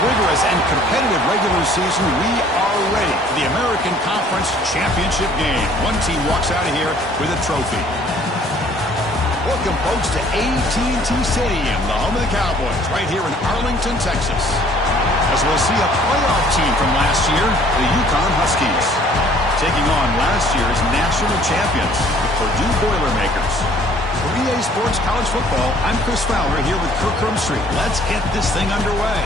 rigorous and competitive regular season, we are ready for the American Conference Championship game. One team walks out of here with a trophy. Welcome, folks, to AT&T Stadium, the home of the Cowboys, right here in Arlington, Texas. As we'll see a playoff team from last year, the UConn Huskies, taking on last year's national champions, the Purdue Boilermakers. For EA Sports College Football, I'm Chris Fowler here with Kirk Crumstreet. Let's get this thing underway.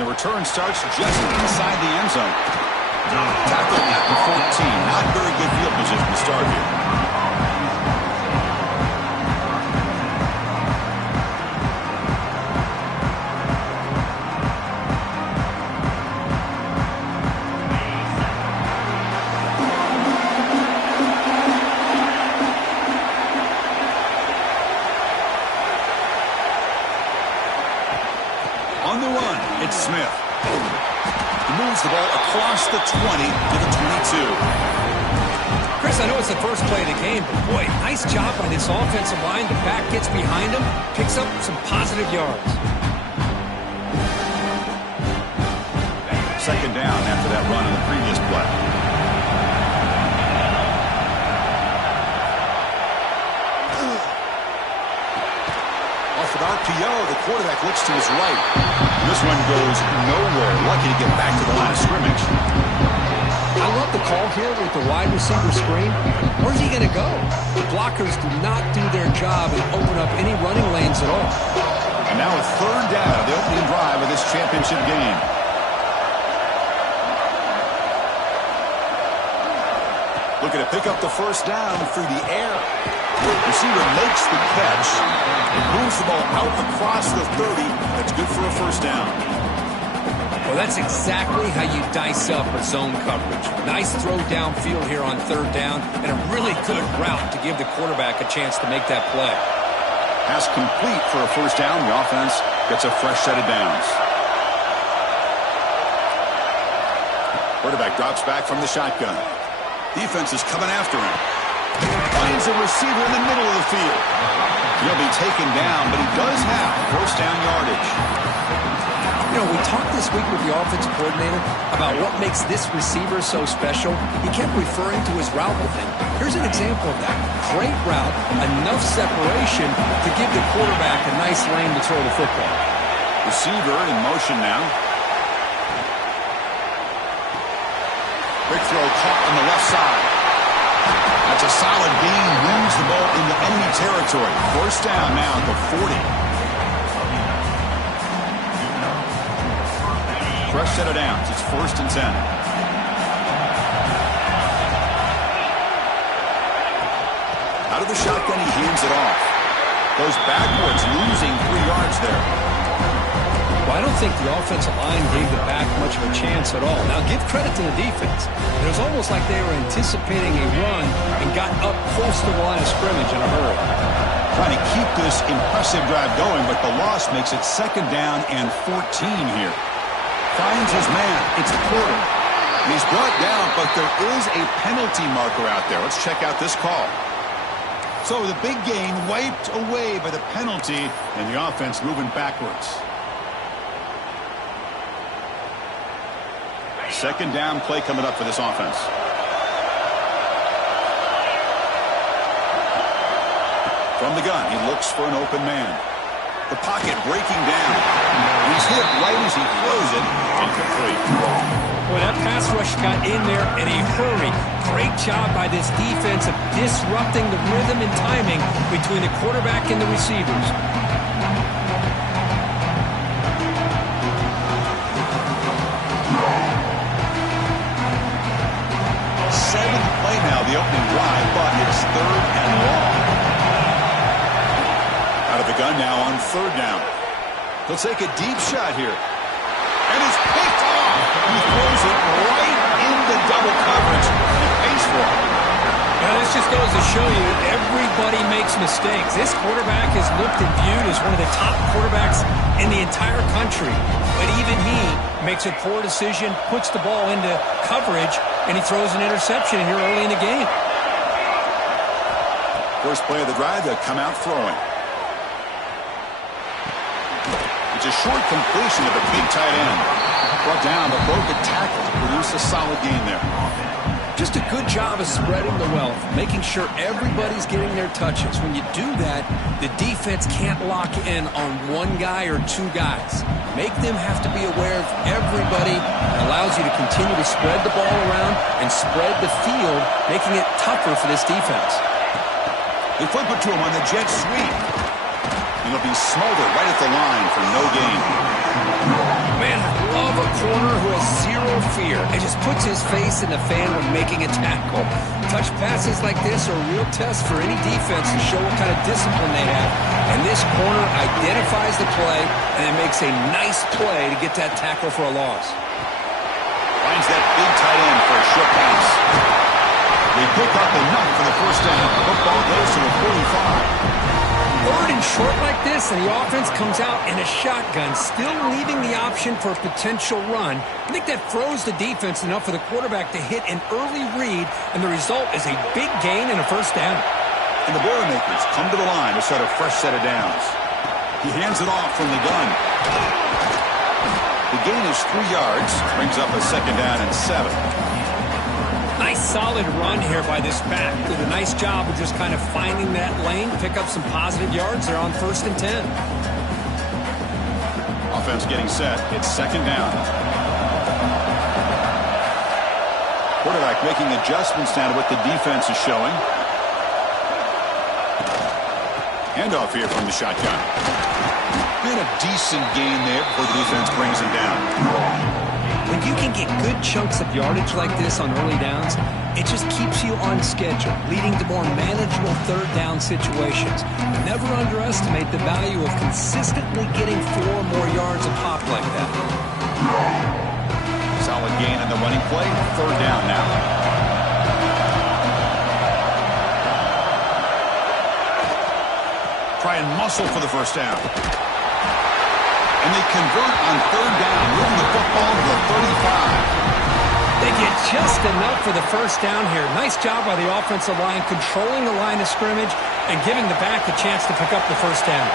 Return starts just inside the end zone. Tackle at the 14. Not very good field position to start here. On the run, it's Smith. He moves the ball across the 20 to the 22. Chris, I know it's the first play of the game, but boy, nice job by this offensive line. The back gets behind him, picks up some positive yards. Second down after that run on the previous play. Off an RPO, the quarterback looks to his right. This one goes nowhere. Lucky to get back to the line of scrimmage. I love the call here with the wide receiver screen. Where's he going to go? The blockers do not do their job and open up any running lanes at all. And now a third down of the opening drive of this championship game. Looking to pick up the first down through the air. The receiver makes the catch. It moves the ball out across the 30. That's good for a first down. Well, that's exactly how you dice up a zone coverage. Nice throw downfield here on third down, and a really good route to give the quarterback a chance to make that play. Pass complete for a first down. The offense gets a fresh set of downs. Quarterback drops back from the shotgun. Defense is coming after him. Finds a receiver in the middle of the field. He'll be taken down, but he does have first down yardage. You know, we talked this week with the offensive coordinator about what makes this receiver so special. He kept referring to his route with him. Here's an example of that. Great route, enough separation to give the quarterback a nice lane to throw the football. Receiver in motion now. Quick throw caught on the left side. That's a solid gain. Moves the ball into enemy territory. First down now at the 40. Fresh set of downs. It's 1st and 10. Out of the shotgun, he hands it off. Goes backwards, losing 3 yards there. Well, I don't think the offensive line gave the back much of a chance at all. Now, give credit to the defense. It was almost like they were anticipating a run and got up close to the line of scrimmage in a hurry. Trying to keep this impressive drive going, but the loss makes it 2nd down and 14 here. Finds his man. It's Porter. He's brought down, but there is a penalty marker out there. Let's check out this call. So the big gain wiped away by the penalty, and the offense moving backwards. 2nd down play coming up for this offense. From the gun, he looks for an open man. The pocket breaking down. He's hit right as he throws it. Incomplete. Well, that pass rush got in there in a hurry. Great job by this defense of disrupting the rhythm and timing between the quarterback and the receivers. third down. He'll take a deep shot here. And it's picked off. He throws it right into double coverage and pays for it. Now, this just goes to show you everybody makes mistakes. This quarterback is looked and viewed as one of the top quarterbacks in the entire country. But even he makes a poor decision, puts the ball into coverage, and he throws an interception here early in the game. First play of the drive, they'll come out throwing. It's a short completion of a big tight end. Brought down, but broke a tackle to produce a solid gain there. Just a good job of spreading the wealth, making sure everybody's getting their touches. When you do that, the defense can't lock in on one guy or two guys. Make them have to be aware of everybody. It allows you to continue to spread the ball around and spread the field, making it tougher for this defense. They flip it to him on the jet sweep. And he'll be smothered right at the line for no gain. Man, I love a corner who has zero fear and just puts his face in the fan when making a tackle. Touch passes like this are a real test for any defense to show what kind of discipline they have. And this corner identifies the play and then makes a nice play to get that tackle for a loss. Finds that big tight end for a short pass. They pick up enough for the first down. Football goes to the 45. Third and short like this, and the offense comes out in a shotgun, still leaving the option for a potential run. I think that throws the defense enough for the quarterback to hit an early read, and the result is a big gain and a first down. And the Boilermakers come to the line to set a fresh set of downs. He hands it off from the gun. The gain is 3 yards, brings up a second down and 7. Nice solid run here by this back. Did a nice job of just kind of finding that lane, pick up some positive yards there on 1st and 10. Offense getting set. It's second down. Quarterback making adjustments now to what the defense is showing. Handoff here from the shotgun. And a decent gain there before the defense brings him down. When you can get good chunks of yardage like this on early downs, it just keeps you on schedule, leading to more manageable third down situations. Never underestimate the value of consistently getting 4 or more yards a pop like that. Solid gain on the running play. Third down now. Try and muscle for the first down. And they convert on third down, moving the football to the 35. They get just enough for the first down here. Nice job by the offensive line, controlling the line of scrimmage and giving the back a chance to pick up the first down.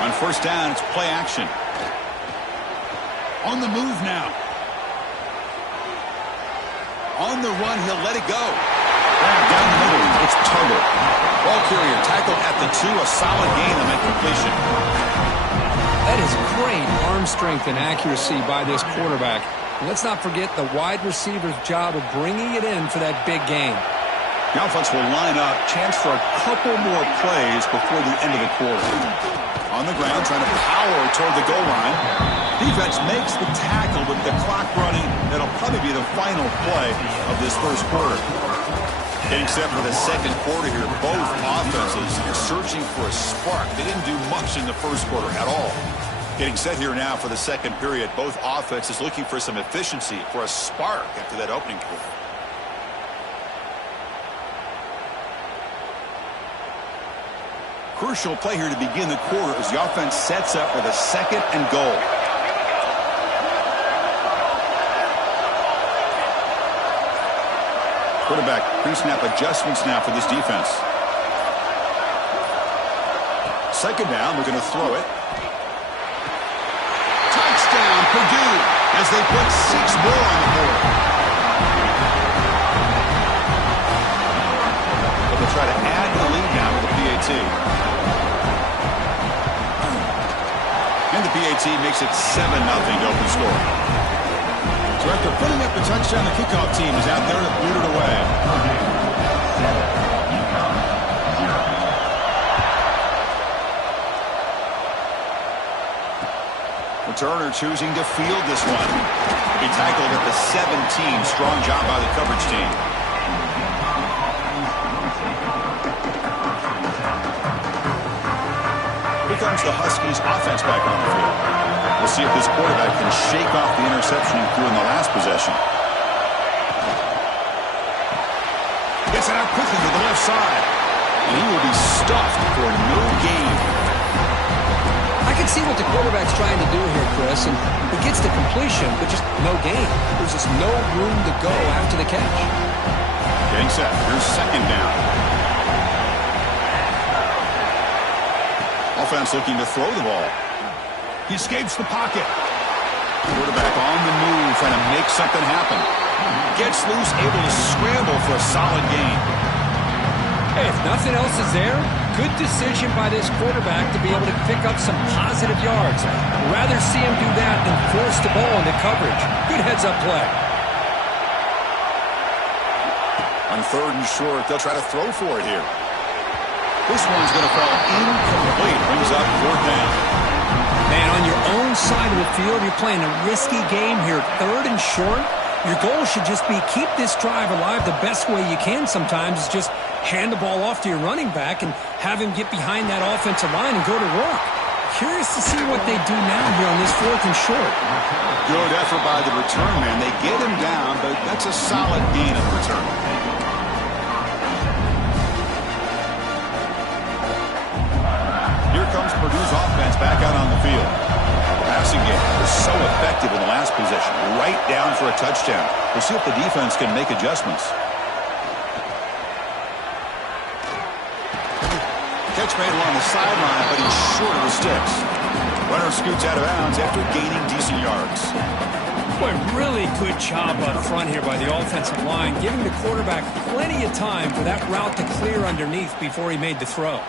On first down, it's play action. On the move now. On the run, he'll let it go. Down the middle, it's Tuttle. Ball carrier tackled at the 2, a solid gain on that completion. That is great arm strength and accuracy by this quarterback. And let's not forget the wide receiver's job of bringing it in for that big gain. The offense will line up, chance for a couple more plays before the end of the quarter. On the ground, trying to power toward the goal line. Defense makes the tackle with the clock running. That'll probably be the final play of this first quarter. Getting set for the second quarter here. Both offenses searching for a spark. They didn't do much in the first quarter at all. Getting set here now for the second period. Both offenses looking for some efficiency, for a spark after that opening quarter. Crucial play here to begin the quarter as the offense sets up with a second and goal. Quarterback pre-snap adjustments now for this defense. Second down, we're going to throw it. Touchdown, Purdue, as they put 6 more on the board. But they'll try to add the lead now with the PAT. And the PAT makes it 7-0 to open score. So after putting up the touchdown, the kickoff team is out there to boot it away. Returner choosing to field this one. He tackled at the 17. Strong job by the coverage team. comes the Huskies offense back on the field. We'll see if this quarterback can shake off the interception he threw in the last possession. Gets it out quickly to the left side. And he will be stuffed for no gain. I can see what the quarterback's trying to do here, Chris, and he gets the completion, but just no gain. There's just no room to go after the catch. Getting set. Here's second down. Offense looking to throw the ball. He escapes the pocket. Quarterback on the move, trying to make something happen. Gets loose, able to scramble for a solid gain. Hey, if nothing else is there, good decision by this quarterback to be able to pick up some positive yards. I'd rather see him do that than force the ball into coverage. Good heads-up play. On third and short, they'll try to throw for it here. This one's going to fall incomplete. Brings up fourth down. Man, on your own side of the field, you're playing a risky game here. Third and short, your goal should just be keep this drive alive the best way you can sometimes is just hand the ball off to your running back and have him get behind that offensive line and go to work. Curious to see what they do now here on this fourth and short. Good effort by the return man. They get him down, but that's a solid gain in return. Here comes Purdue's offense back out on the field. The passing game was so effective in the last possession. Right down for a touchdown. We'll see if the defense can make adjustments. Catch made along the sideline, but he's short of the sticks. Runner scoots out of bounds after gaining decent yards. Boy, really good job up front here by the offensive line, giving the quarterback plenty of time for that route to clear underneath before he made the throw.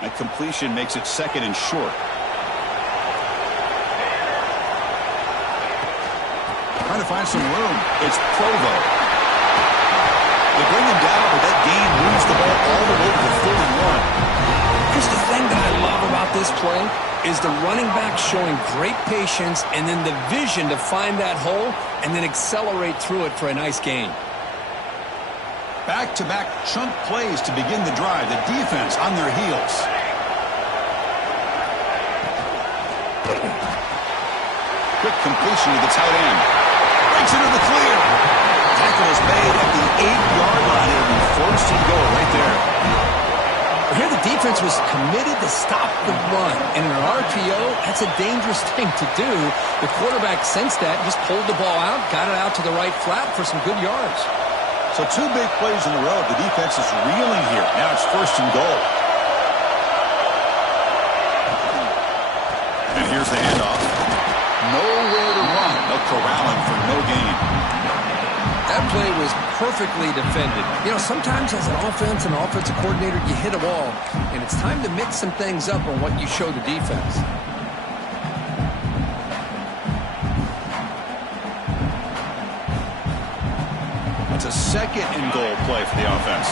That completion makes it second and short. Trying to find some room. It's Provo. They bring him down, but that gain moves the ball all the way to the 41. Here's the thing that I love about this play is the running back showing great patience and then the vision to find that hole and then accelerate through it for a nice gain. Back-to-back chunk plays to begin the drive. The defense on their heels. Quick completion to the tight end. Breaks into the clear. Tackle is made at the 8-yard line. It'll be first and goal right there. Here the defense was committed to stop the run. And in an RPO, that's a dangerous thing to do. The quarterback sensed that, just pulled the ball out, got it out to the right flat for some good yards. So two big plays in a row. The defense is reeling here. Now it's first and goal. And here's the handoff. Nowhere to run. They'll corral him for no gain. That play was perfectly defended. You know, sometimes as an offense and offensive coordinator, you hit a wall, and it's time to mix some things up on what you show the defense. It's a second and goal play for the offense.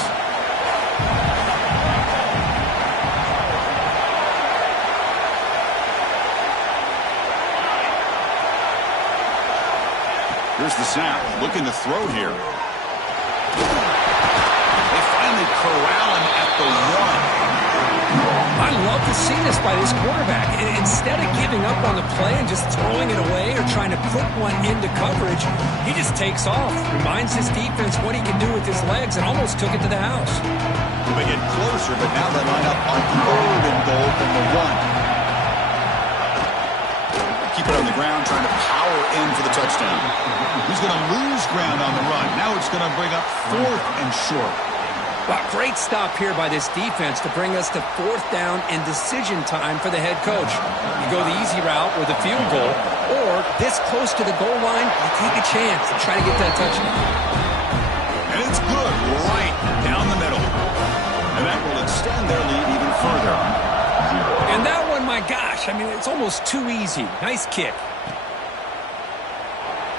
Here's the snap, looking to throw here. They finally corral him at the one. I love to see this by this quarterback. And instead of giving up on the play and just throwing it away or trying to put one into coverage, he just takes off, reminds his defense what he can do with his legs, and almost took it to the house. They get closer, but now they line up on third and goal from the one. Keep it on the ground, trying to power in for the touchdown. He's going to lose ground on the run. Now it's going to bring up fourth and short. Wow, great stop here by this defense to bring us to fourth down and decision time for the head coach. You go the easy route with a field goal, or this close to the goal line, you take a chance to try to get that touchdown. And it's good, right down the middle. And that will extend their lead even further. And that one, my gosh, I mean, it's almost too easy. Nice kick.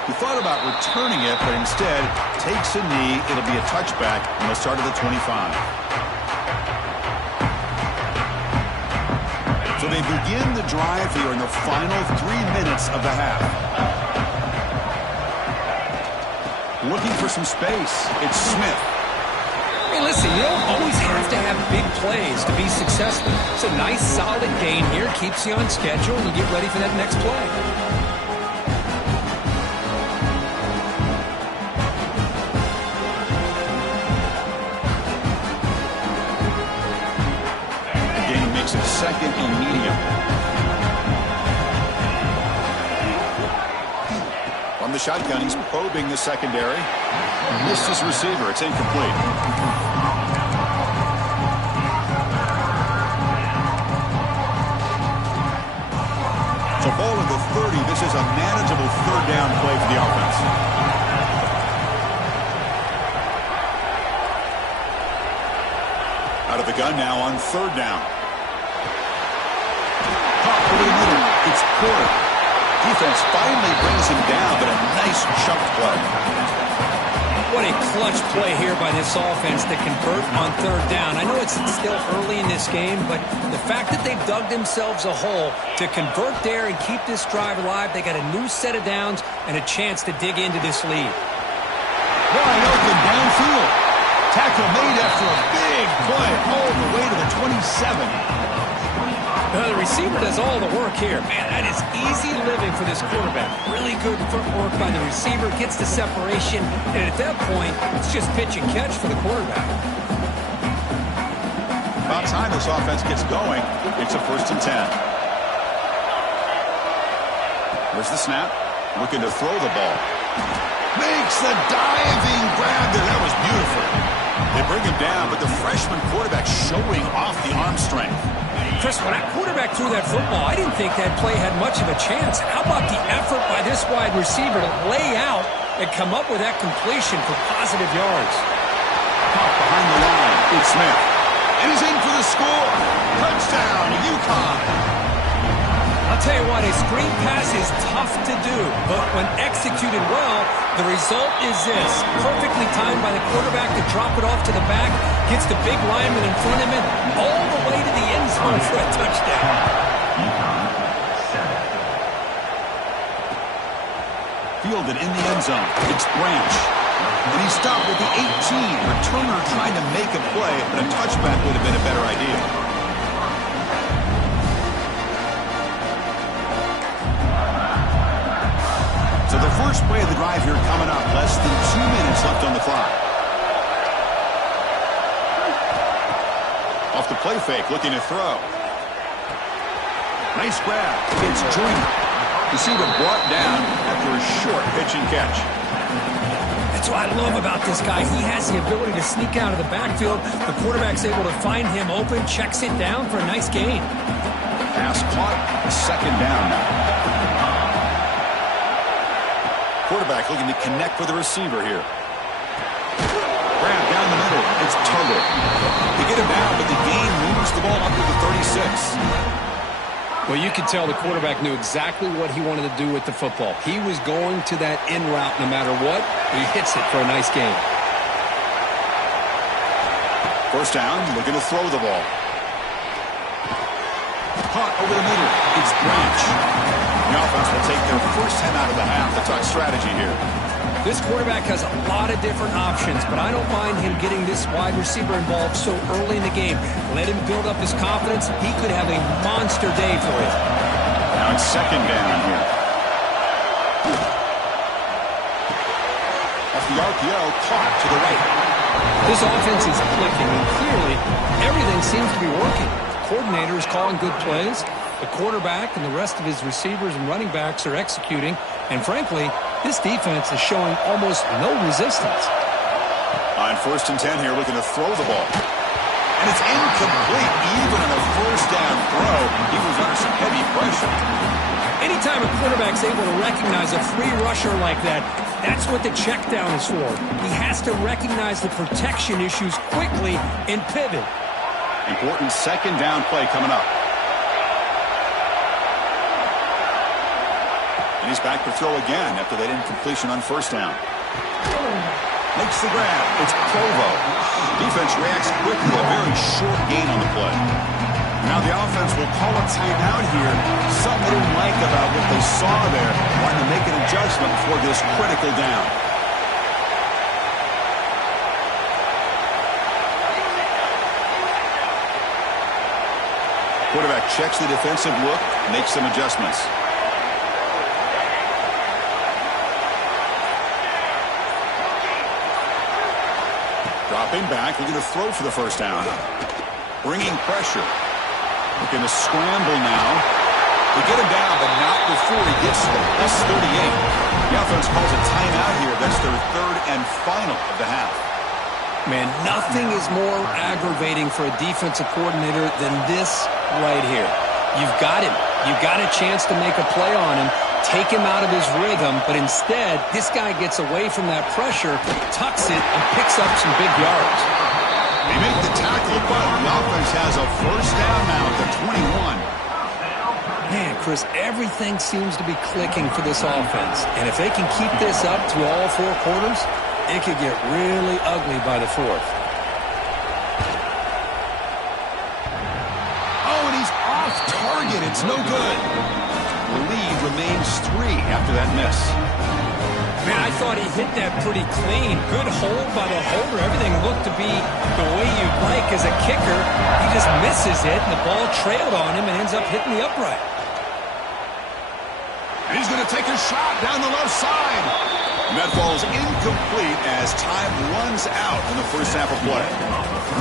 He thought about returning it, but instead takes a knee. It'll be a touchback, and they'll start at the 25. So they begin the drive here in the final 3 minutes of the half. Looking for some space. It's Smith. Hey, listen, you don't always have to have big plays to be successful. It's a nice, solid gain here. Keeps you on schedule, and you get ready for that next play. The game makes it 2nd and medium. From the shotgun, he's probing the secondary. Missed his receiver. It's incomplete. So ball at the 30. This is a manageable 3rd down play for the offense. Out of the gun now on 3rd down. Caught over the middle. It's Porter. Defense finally brings him down, but a nice chunk play. What a clutch play here by this offense to convert on 3rd down. I know it's still early in this game, but the fact that they've dug themselves a hole to convert there and keep this drive alive, they got a new set of downs and a chance to dig into this lead. Wide open downfield. Tackle made after a big play all the way to the 27. The receiver does all the work here. Man, that is easy living for this quarterback. Really good footwork by the receiver, gets the separation, and at that point, it's just pitch and catch for the quarterback. About time this offense gets going. It's a 1st and 10. There's the snap. Looking to throw the ball. Makes the diving grab there. That was beautiful. They bring him down, but the freshman quarterback showing off the arm strength. Chris, when that quarterback threw that football, I didn't think that play had much of a chance. How about the effort by this wide receiver to lay out and come up with that completion for positive yards? Caught behind the line. It's Smith. And he's in for the score. Touchdown, UConn. I'll tell you what, a screen pass is tough to do, but when executed well, the result is this. Perfectly timed by the quarterback to drop it off to the back, gets the big lineman in front of him, all the way to the end zone for a touchdown. Fielded in the end zone. It's Branch. And he stopped at the 18. Returner trying to make a play, but a touchback would have been a better idea. So the first play of the drive here coming up. Less than 2 minutes left on the clock. Off the play fake, looking to throw. Nice grab. It's Joyner. Receiver brought down after a short pitch and catch. That's what I love about this guy. He has the ability to sneak out of the backfield. The quarterback's able to find him open, checks it down for a nice gain. Pass caught. 2nd down now. Quarterback looking to connect with the receiver here. Grab down the middle. It's Tuggle. They get him down, but the game moves the ball up to the 36. Well, you could tell the quarterback knew exactly what he wanted to do with the football. He was going to that in route no matter what. He hits it for a nice gain. 1st down, looking to throw the ball. Caught over the middle. It's Branch. The offense will take their first 10 out of the half. The touch strategy here. This quarterback has a lot of different options, but I don't mind him getting this wide receiver involved so early in the game. Let him build up his confidence. He could have a monster day for you. Now it's 2nd down here. Off the RPO, caught to the right. This offense is clicking, and clearly everything seems to be working. The coordinator is calling good plays. The quarterback and the rest of his receivers and running backs are executing. And frankly, this defense is showing almost no resistance. On 1st and 10 here, looking to throw the ball. And it's incomplete. Even on a 1st down throw, he was under some heavy pressure. Anytime a quarterback's able to recognize a free rusher like that, that's what the check down is for. He has to recognize the protection issues quickly and pivot. Important 2nd down play coming up. And he's back to throw again after that incompletion on 1st down. Makes the grab. It's Provo. Defense reacts quickly. A very short gain on the play. Now the offense will call a timeout here. Something they didn't like about what they saw there. Wanting to make an adjustment before this critical down. checks the defensive look, makes some adjustments. Dropping back, looking to throw for the first down. Bringing pressure. Looking to scramble now. They get him down, but not before he gets to the plus 38. The offense calls a timeout here. That's their third and final of the half. Man, nothing is more aggravating for a defensive coordinator than this right here. You've got him. You've got a chance to make a play on him, take him out of his rhythm, but instead, this guy gets away from that pressure, tucks it, and picks up some big yards. They make the tackle, but the offense has a first down now at the 21. Man, Chris, everything seems to be clicking for this offense. And if they can keep this up through all four quarters, it could get really ugly by the fourth. Oh, and he's off target. It's no good. The lead remains 3 after that miss. Man, I thought he hit that pretty clean. Good hold by the holder. Everything looked to be the way you'd like as a kicker. He just misses it, and the ball trailed on him and ends up hitting the upright. And he's going to take a shot down the left side. And that ball's incomplete as time runs out in the first half of play.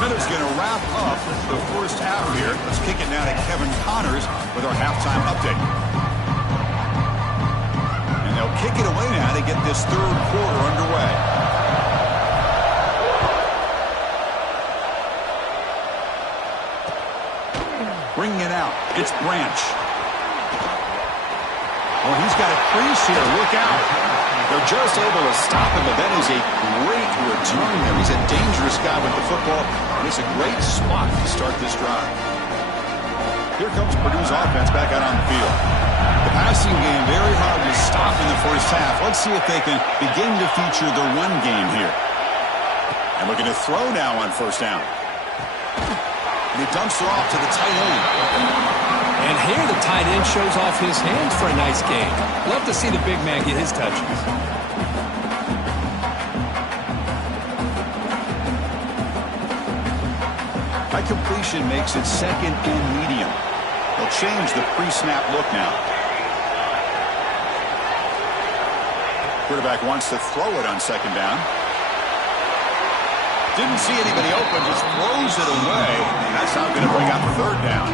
Miller's going to wrap up the first half here. Let's kick it now to Kevin Connors with our halftime update. And they'll kick it away now to get this third quarter underway. Bringing it out. It's Branch. Oh, he's got a crease here. Look out. They're just able to stop him, but that is a great return there. He's a dangerous guy with the football, and it's a great spot to start this drive. Here comes Purdue's offense back out on the field. The passing game very hard to stop in the first half. Let's see if they can begin to feature the run game here. And looking to throw now on first down. And he dumps it off to the tight end. And here the tight end shows off his hands for a nice game. Love to see the big man get his touches. High completion makes it second and medium. They'll change the pre-snap look now. Quarterback wants to throw it on second down. Didn't see anybody open, just throws it away. And that's how going to bring out the third down.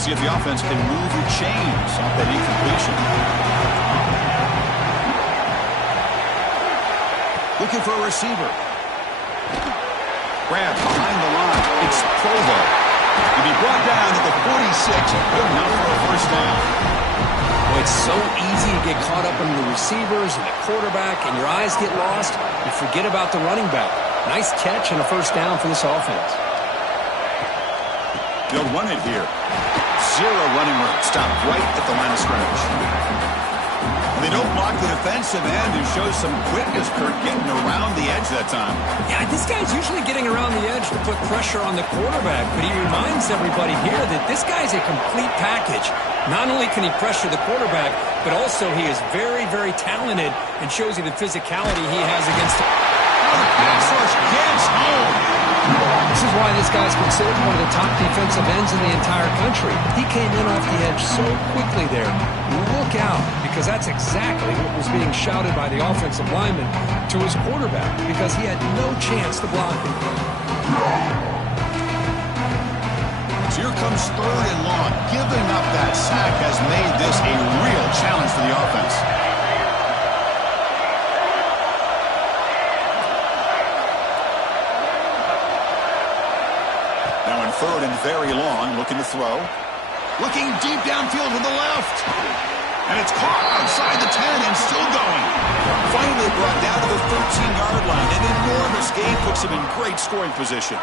See if the offense can move the chains off that incompletion. Looking for a receiver. Grab behind the line. It's Provo. He'll be brought down at the 46. Good enough for a first down. Well, it's so easy to get caught up in the receivers and the quarterback, and your eyes get lost. You forget about the running back. Nice catch and a first down for this offense. They'll run it here. Zero running room. Stopped right at the line of scrimmage. They don't block the defensive end and shows some quickness, Kurt, getting around the edge that time. Yeah, this guy's usually getting around the edge to put pressure on the quarterback, but he reminds everybody here that this guy's a complete package. Not only can he pressure the quarterback, but also he is very, very talented and shows you the physicality he has against him. Oh, the pass rush gets home. This is why this guy's considered one of the top defensive ends in the entire country. He came in off the edge so quickly there. Look out, because that's exactly what was being shouted by the offensive lineman to his quarterback, because he had no chance to block him. So here comes third and long. Giving up that sack has made this a real challenge for the offense. Now in third and very long, looking to throw. Looking deep downfield to the left. And it's caught outside the 10 and still going. Finally brought down to the 13-yard line. An enormous gain puts him in great scoring position.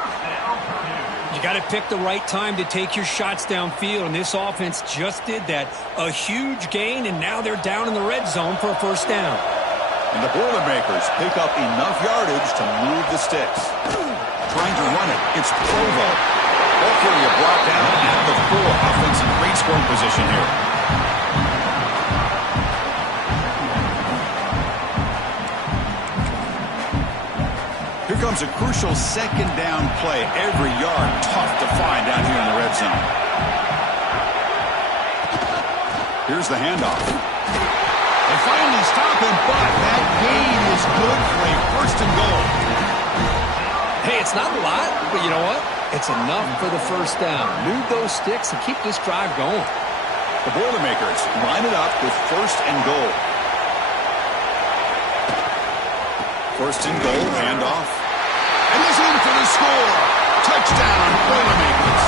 You got to pick the right time to take your shots downfield, and this offense just did that. A huge gain, and now they're down in the red zone for a first down. And the Boilermakers pick up enough yardage to move the sticks. Trying to run it. It's Provo. Ball carrier brought down at the 4. Offense in great scoring position here. Here comes a crucial second down play. Every yard tough to find down here in the red zone. Here's the handoff. They finally stop him, but that gain is good for a first and goal. Hey, it's not a lot, but you know what? It's enough for the first down. Move those sticks and keep this drive going. The Boilermakers line it up with first and goal. First and goal, handoff. And he's in for the score. Touchdown, Boilermakers.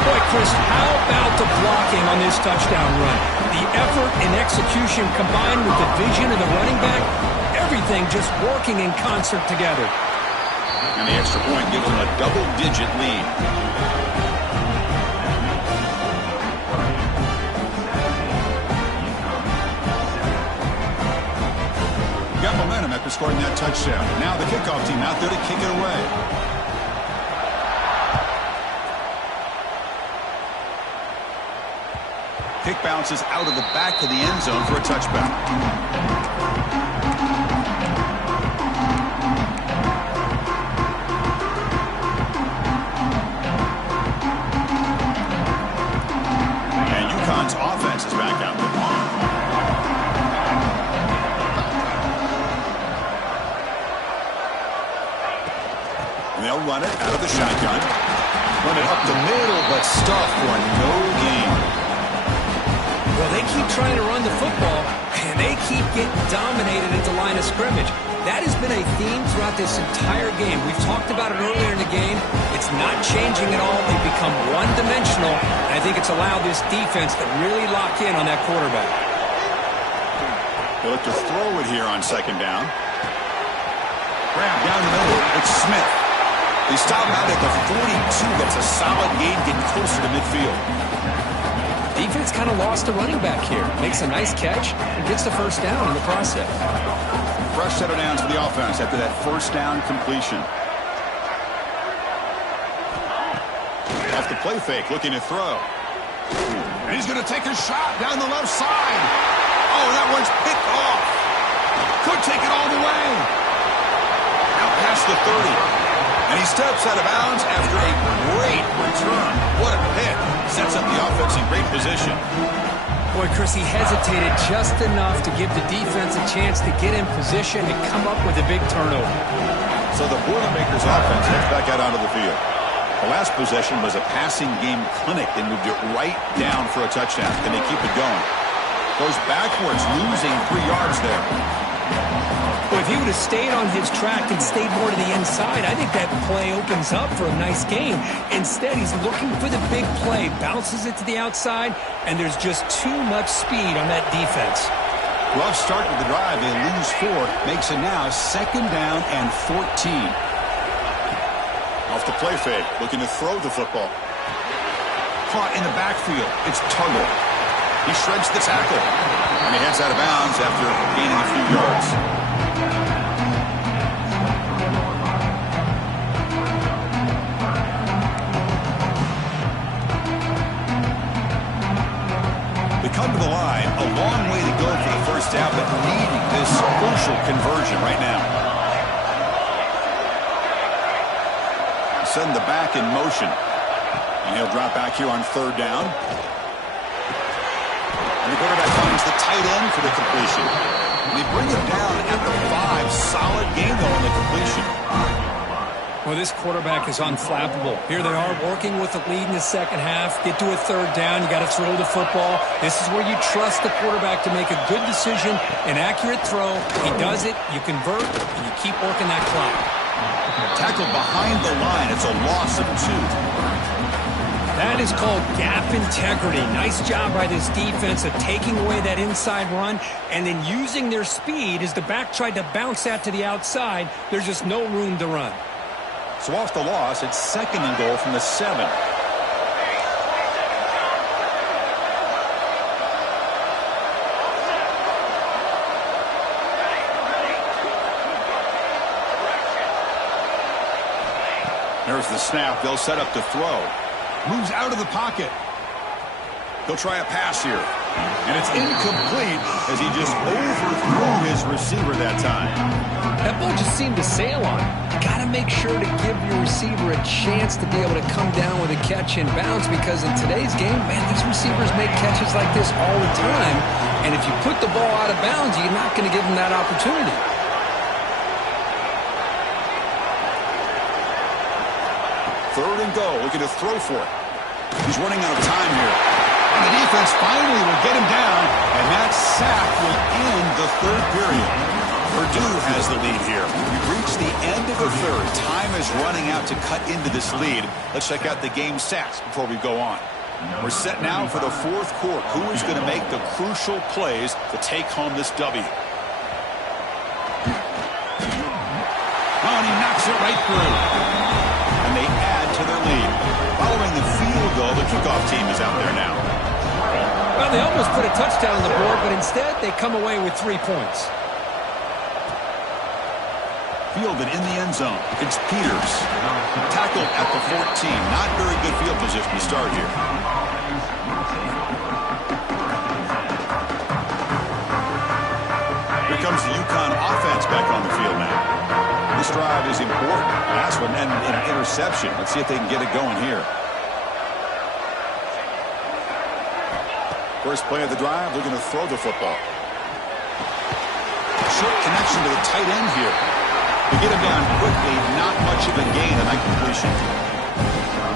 Boy, Chris, how about the blocking on this touchdown run? The effort and execution combined with the vision of the running back, everything just working in concert together. And the extra point gives them a double-digit lead. Got momentum after scoring that touchdown. Now the kickoff team out there to kick it away. Kick bounces out of the back of the end zone for a touchback. UConn's offense is back out there. And they'll run it out of the shotgun. Run it up the middle, but stuff for no gain. Well, they keep trying to run the football, and they keep getting dominated at the line of scrimmage. That has been a theme throughout this entire game. We've talked about it earlier in the game. It's not changing at all. They've become one-dimensional, and I think it's allowed this defense to really lock in on that quarterback. They look to throw it here on second down. Grab down the middle. It's Smith. They stop out at the 42. That's a solid gain, getting closer to midfield. Defense kind of lost a running back here. Makes a nice catch and gets the first down in the process. Fresh set of downs for the offense after that first down completion. Off the play fake, looking to throw. And he's going to take a shot down the left side. Oh, that one's picked off. Could take it all the way. Out past the 30. And he steps out of bounds after a great return. What a pick. Sets up the offense in great position. Boy, Chris, he hesitated just enough to give the defense a chance to get in position and come up with a big turnover. So the Boilermakers offense heads back out onto the field. The last possession was a passing game clinic. They moved it right down for a touchdown. Can they keep it going? Goes backwards, losing 3 yards there. Well, if he would have stayed on his track and stayed more to the inside, I think that play opens up for a nice game. Instead, he's looking for the big play, bounces it to the outside, and there's just too much speed on that defense. Rough start with the drive. They lose 4. Makes it now second down and 14. Off the play fake, looking to throw the football. Caught in the backfield. It's Tuggle. He shreds the tackle. And he heads out of bounds after gaining a few yards. Come to the line, a long way to go for the first down, but needing this crucial conversion right now. Send the back in motion. And he'll drop back here on third down. And the quarterback finds the tight end for the completion. And they bring him down at the 5. Solid game, though, on the completion. Well, this quarterback is unflappable. Here they are working with the lead in the second half. Get to a third down. You got to throw the football. This is where you trust the quarterback to make a good decision, an accurate throw. He does it, you convert, and you keep working that clock. Tackled behind the line. It's a loss of 2. That is called gap integrity. Nice job by this defense of taking away that inside run and then using their speed as the back tried to bounce that to the outside. There's just no room to run. So off the loss, it's second and goal from the 7. There's the snap. They'll set up to throw. Moves out of the pocket. He'll try a pass here. And it's incomplete as he just overthrew his receiver that time. That ball just seemed to sail on him. Got to make sure to give your receiver a chance to be able to come down with a catch in bounds, because in today's game, man, these receivers make catches like this all the time. And if you put the ball out of bounds, you're not going to give them that opportunity. Third and goal, looking to throw for it. He's running out of time here. And the defense finally will get him down, and that sack will end the third period. Purdue has the lead here. We've reached the end of the third. Time is running out to cut into this lead. Let's check out the game stats before we go on. We're set now for the fourth quarter. Who is going to make the crucial plays to take home this W? Oh, and he knocks it right through. And they add to their lead. Following the field goal, the kickoff team is out there now. Well, they almost put a touchdown on the board, but instead they come away with 3 points. Fielded in the end zone. It's Peters. Tackled at the 14. Not very good field position to start here. Here comes the UConn offense back on the field now. This drive is important. Last one ended in an interception. Let's see if they can get it going here. First play of the drive, they're going to throw the football. Short connection to the tight end here. To get him down quickly, not much of a gain on that completion.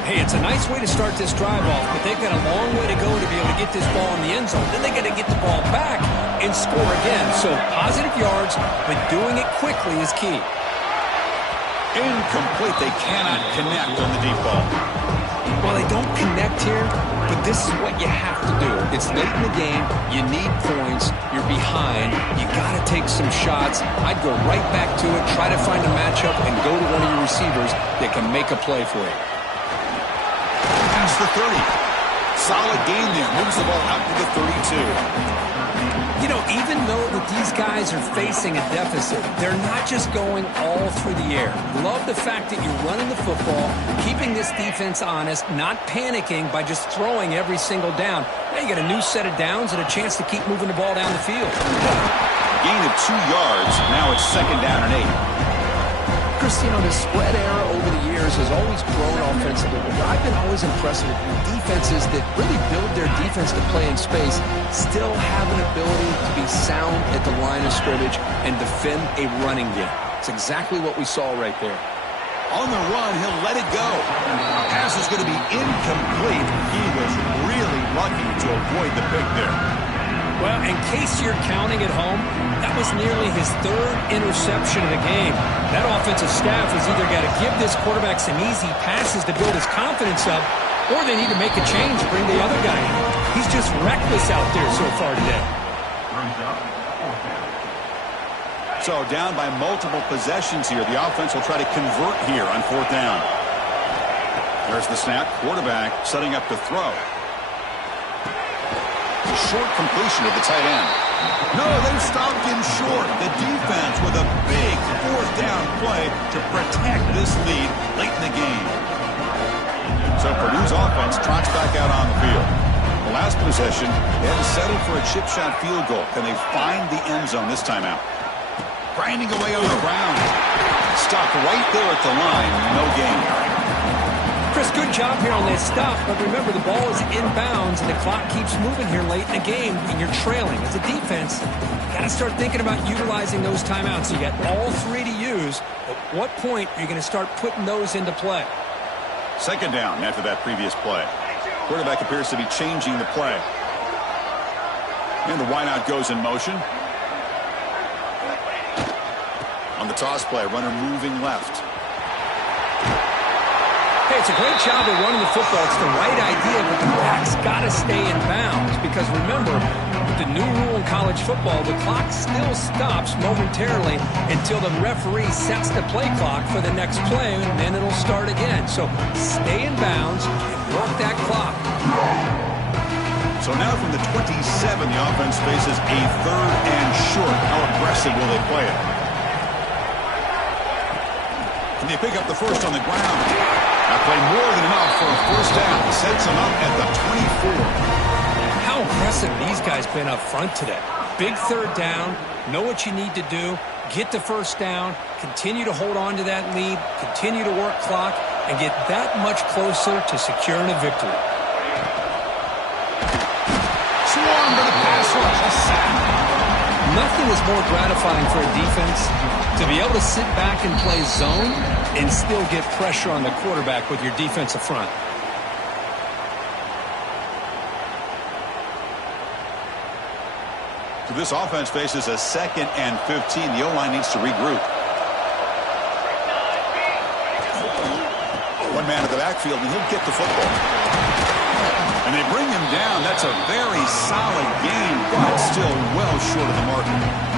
Hey, it's a nice way to start this drive off, but they've got a long way to go to be able to get this ball in the end zone. Then they got to get the ball back and score again. So positive yards, but doing it quickly is key. Incomplete. They cannot connect on the deep ball. Well, they don't connect here, but this is what you have to do. It's late in the game. You need points. You're behind. You got to take some shots. I'd go right back to it, try to find a matchup, and go to one of your receivers that can make a play for you. Past the 30. Solid gain there. Moves the ball out to the 32. You know, even though that these guys are facing a deficit, they're not just going all through the air. Love the fact that you're running the football, keeping this defense honest, not panicking by just throwing every single down. Now you got a new set of downs and a chance to keep moving the ball down the field. Gain of 2 yards. Now it's 2nd down and 8. Chris, you know, the spread era over the years has always grown offensively, but I've been always impressed with defenses that really build their defense to play in space, still have an ability to be sound at the line of scrimmage and defend a running game. It's exactly what we saw right there. On the run, he'll let it go. Pass is going to be incomplete. He was really lucky to avoid the pick there. Well, in case you're counting at home, that was nearly his 3rd interception of the game. That offensive staff has either got to give this quarterback some easy passes to build his confidence up, or they need to make a change, bring the other guy in. He's just reckless out there so far today. So down by multiple possessions here. The offense will try to convert here on 4th down. There's the snap. Quarterback setting up to throw. Short completion of the tight end. No, they've stopped him short. The defense with a big 4th down play to protect this lead late in the game. So Purdue's offense trots back out on the field. The last possession, they had to settle for a chip shot field goal. Can they find the end zone this time out? Grinding away on the ground. Stopped right there at the line. No gain. Chris, good job here on that stop, but remember the ball is inbounds and the clock keeps moving here late in the game and you're trailing. As a defense, you got to start thinking about utilizing those timeouts. You got all 3 to use. At what point are you going to start putting those into play? 2nd down after that previous play. Quarterback appears to be changing the play. And the wideout goes in motion. On the toss play, runner moving left. Hey, it's a great job of running the football. It's the right idea, but the back's got to stay in bounds because remember, with the new rule in college football, the clock still stops momentarily until the referee sets the play clock for the next play, and then it'll start again. So stay in bounds and work that clock. So now from the 27, the offense faces a 3rd and short. How aggressive will they play it? And they pick up the first on the ground. That play more than enough for a first down. Sets them up at the 24. How impressive these guys been up front today. Big third down. Know what you need to do. Get the first down. Continue to hold on to that lead. Continue to work clock. And get that much closer to securing a victory. Swarm to the pass rush. A sack. Nothing is more gratifying for a defense to be able to sit back and play zone and still get pressure on the quarterback with your defensive front. So this offense faces a 2nd and 15. The O-line needs to regroup. One man at the backfield, and he'll get the football. And they bring him down. That's a very solid game, but still well short of the marker.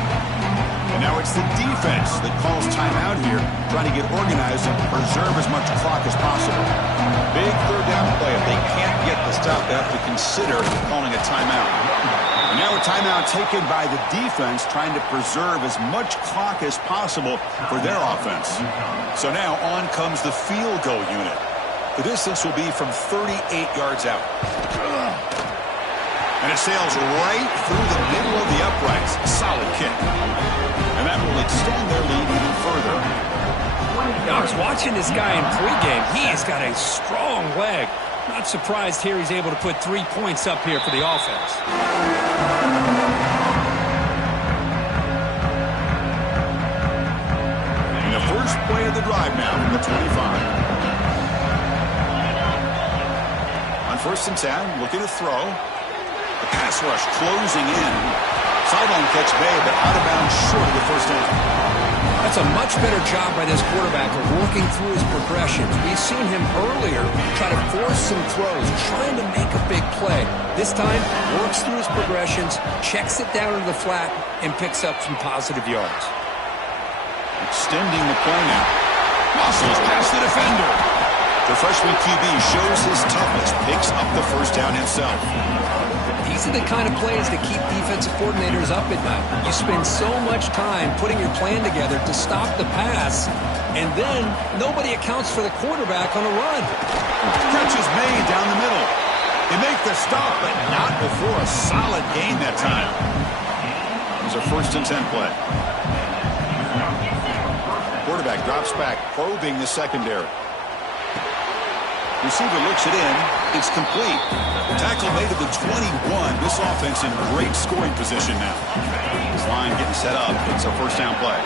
And now it's the defense that calls timeout here, trying to get organized and preserve as much clock as possible. Big third down play. If they can't get the stop, they have to consider calling a timeout. And now a timeout taken by the defense, trying to preserve as much clock as possible for their offense. So now on comes the field goal unit. The distance will be from 38 yards out. And it sails right through the middle of the uprights. Solid kick. And that will extend their lead even further. I was watching this guy in pregame. He's got a strong leg. Not surprised here he's able to put 3 points up here for the offense. And the first play of the drive now from the 25. On 1st and 10, looking to throw. The pass rush closing in. Sideline catch made, but out of bounds short of the first down. That's a much better job by this quarterback of working through his progressions. We've seen him earlier try to force some throws, trying to make a big play. This time, works through his progressions, checks it down to the flat, and picks up some positive yards. Extending the play now. Muscles past the defender. The freshman QB shows his toughness, picks up the first down himself. These are the kind of plays that keep defensive coordinators up at night. You spend so much time putting your plan together to stop the pass, and then nobody accounts for the quarterback on a run. Catch is made down the middle. They make the stop, but not before a solid gain that time. It was a 1st and 10 play. Quarterback drops back, probing the secondary. Receiver looks it in. It's complete. Tackle made at the 21. This offense in great scoring position now. This line getting set up. It's a first down play.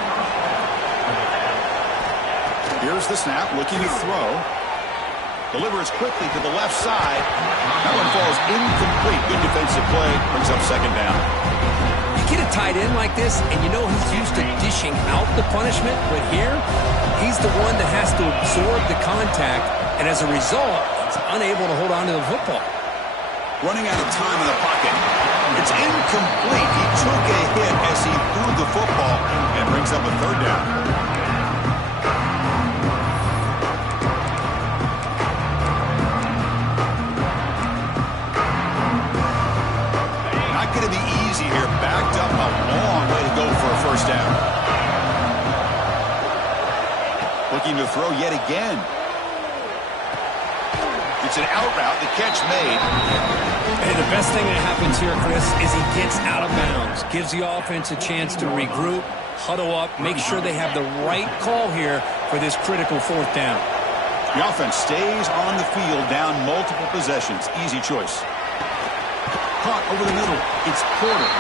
Here's the snap, looking to throw. Delivers quickly to the left side. That one falls incomplete. Good defensive play. Brings up second down. You get a tight end like this, and you know he's used to dishing out the punishment, but here, he's the one that has to absorb the contact, and as a result, he's unable to hold on to the football. Running out of time in the pocket. It's incomplete. He took a hit as he threw the football and brings up a third down. Not going to be easy here. Backed up a long way to go for a first down. Looking to throw yet again. It's an out route, the catch made. Hey, the best thing that happens here, Chris, is he gets out of bounds. Gives the offense a chance to regroup, huddle up, make sure they have the right call here for this critical fourth down. The offense stays on the field down multiple possessions. Easy choice. Caught over the middle. It's Porter.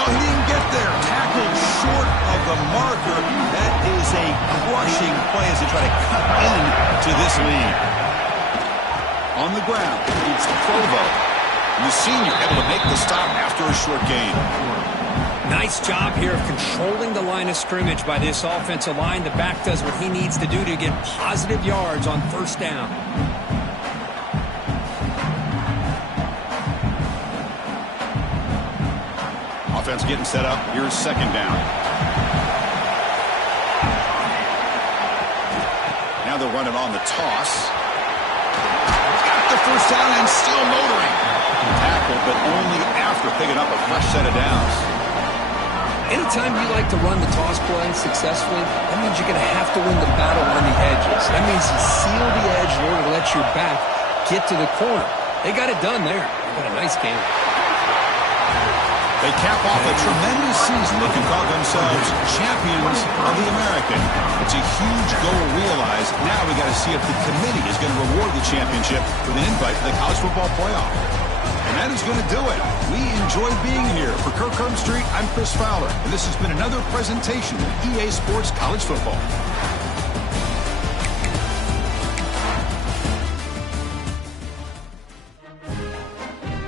No, he didn't get there. Tackled short of the marker. That is a crushing play as they try to cut into this lead. On the ground, it's Provo. And the senior able to make the stop after a short gain. Nice job here of controlling the line of scrimmage by this offensive line. The back does what he needs to do to get positive yards on first down. Offense getting set up. Here's second down. Now they'll run it on the toss. The first down and still motoring. Tackled, but only after picking up a fresh set of downs. Anytime you like to run the toss play successfully, that means you're going to have to win the battle on the edges. That means you seal the edge in order to let your back get to the corner. They got it done there. They got a nice game. They cap off a tremendous season. They can call themselves champions of the American. It's a huge goal realized. Now we got to see if the committee is going to reward the championship with an invite to the college football playoff. And that is going to do it. We enjoyed being here. For Kirk Street, I'm Chris Fowler, and this has been another presentation of EA Sports College Football.